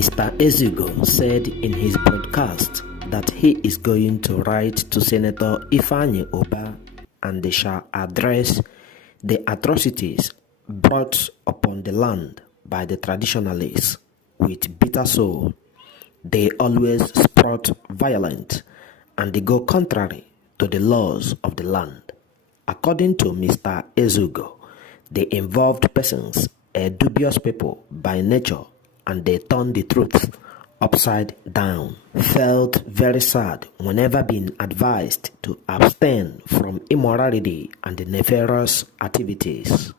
Mr. Ezugo said in his broadcast that he is going to write to Senator Ifeanyi Ubah and they shall address the atrocities brought upon the land by the traditionalists with bitter soul. They always sprout violent and they go contrary to the laws of the land. According to Mr. Ezugo, the involved persons are dubious people by nature and they turn the truth upside down. Felt very sad whenever being advised to abstain from immorality and nefarious activities.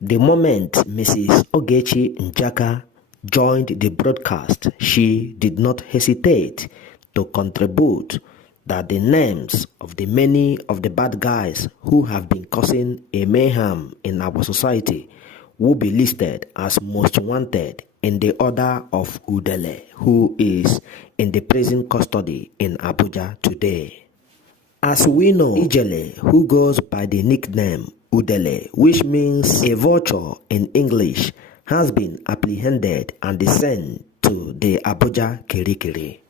The moment Mrs. Ogechi Njaka joined the broadcast, she did not hesitate to contribute that the names of the many of the bad guys who have been causing a mayhem in our society will be listed as most wanted in the order of Udele, who is in the prison custody in Abuja today. As we know, Ijele, who goes by the nickname Udele, which means a vulture in English, has been apprehended and is sent to the Abuja Kirikiri.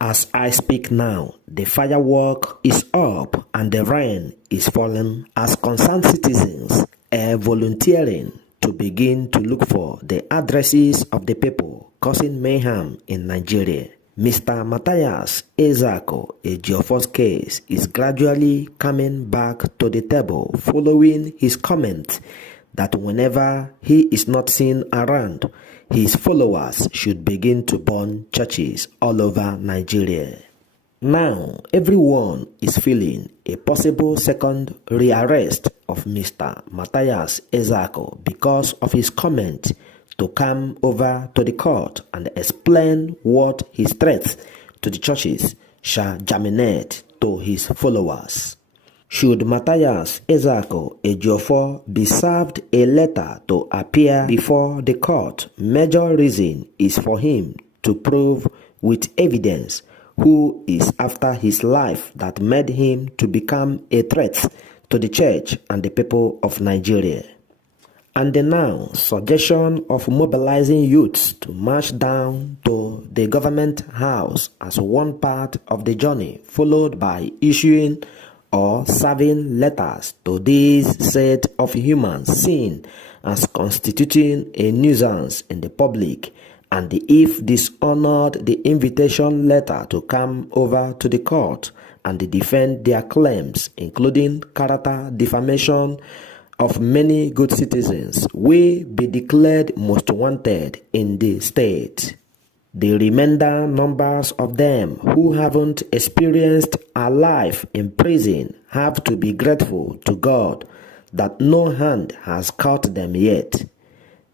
As I speak now, the firework is up and the rain is falling as concerned citizens are volunteering to begin to look for the addresses of the people causing mayhem in Nigeria. Mr. Matthias Ezako Ejiofor's case is gradually coming back to the table following his comment that whenever he is not seen around, his followers should begin to burn churches all over Nigeria. Now, everyone is feeling a possible second rearrest of Mr. Matthias Ezako because of his comment to come over to the court and explain what his threats to the churches shall germinate to his followers. Should Matthias Ezako Ejiofor be served a letter to appear before the court, major reason is for him to prove with evidence who is after his life that made him to become a threat to the church and the people of Nigeria. And the now suggestion of mobilizing youths to march down to the government house as one part of the journey, followed by issuing or serving letters to this set of humans seen as constituting a nuisance in the public, and if dishonored the invitation letter to come over to the court and defend their claims, including character defamation of many good citizens, will be declared most wanted in the state. The remainder numbers of them who haven't experienced a life in prison have to be grateful to God that no hand has caught them yet.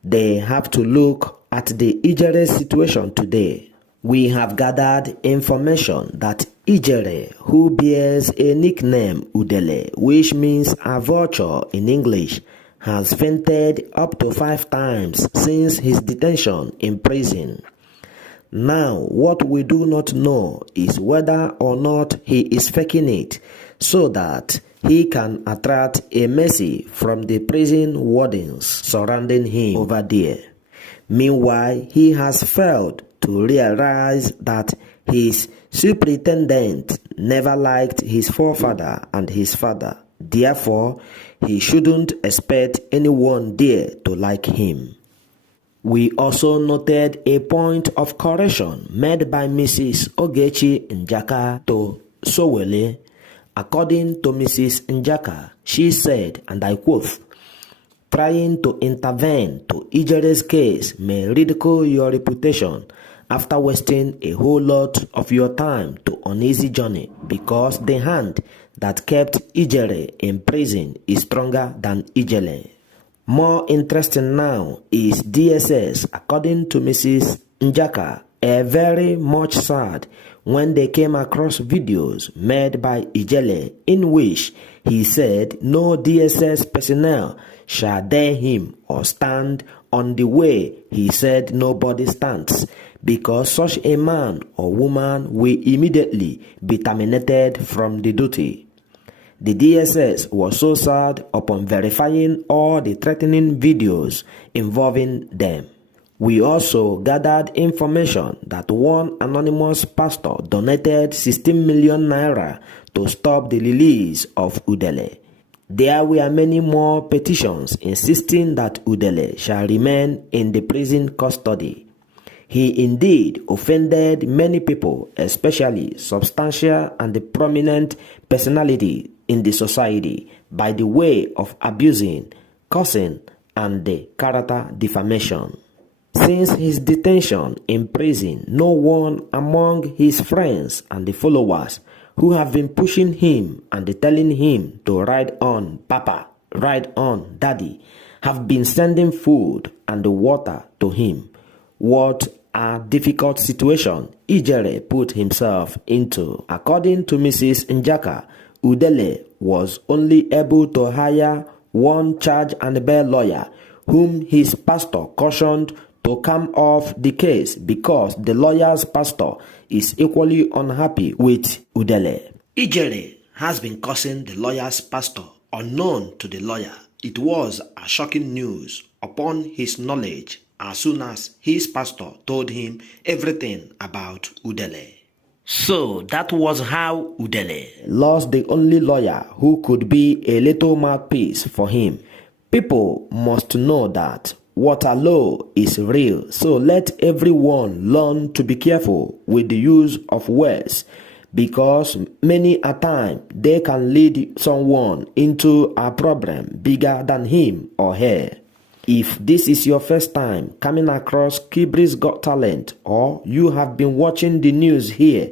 They have to look at the Ijele'S situation today. We have gathered information that Ijele, who bears a nickname Udele, which means a vulture in English, has fainted up to 5 times since his detention in prison. Now, what we do not know is whether or not he is faking it so that he can attract a mercy from the prison wardens surrounding him over there. Meanwhile, he has failed to realize that his superintendent never liked his forefather and his father. Therefore, he shouldn't expect anyone there to like him. We also noted a point of correction made by Mrs. Ogechi Njaka to Sowele. According to Mrs. Njaka, she said, and I quote, "Trying to intervene to Ijele'S case may ridicule your reputation after wasting a whole lot of your time to uneasy journey because the hand that kept Ijele in prison is stronger than Ijele. More interesting now is DSS, according to Mrs. Njaka, are very much sad when they came across videos made by Ijele in which he said no DSS personnel shall dare him or stand on the way he said nobody stands, because such a man or woman will immediately be terminated from the duty. The DSS was so sad upon verifying all the threatening videos involving them. We also gathered information that one anonymous pastor donated 16 million naira to stop the release of Udele. There were many more petitions insisting that Udele shall remain in the prison custody. He indeed offended many people, especially substantial and prominent personalities in the society, by the way of abusing, cursing, and the character defamation. Since his detention in prison, no one among his friends and the followers who have been pushing him and telling him to ride on, Papa, ride on, Daddy, have been sending food and water to him. What a difficult situation Ijele put himself into. According to Mrs. Njaka, Udele was only able to hire one charge and bail lawyer, whom his pastor cautioned to come off the case because the lawyer's pastor is equally unhappy with Udele. Ijele has been cursing the lawyer's pastor unknown to the lawyer. It was a shocking news upon his knowledge as soon as his pastor told him everything about Udele. So that was how Udele lost the only lawyer who could be a little mouthpiece for him. People must know that Waterloo is real, so let everyone learn to be careful with the use of words, because many a time they can lead someone into a problem bigger than him or her. If this is your first time coming across Kibri's Got Talent, or you have been watching the news here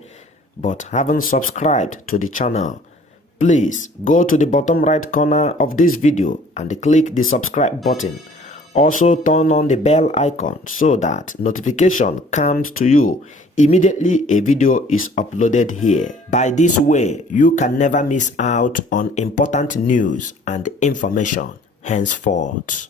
but haven't subscribed to the channel, please go to the bottom right corner of this video and click the subscribe button. Also turn on the bell icon so that notification comes to you immediately a video is uploaded here. By this way, you can never miss out on important news and information henceforth.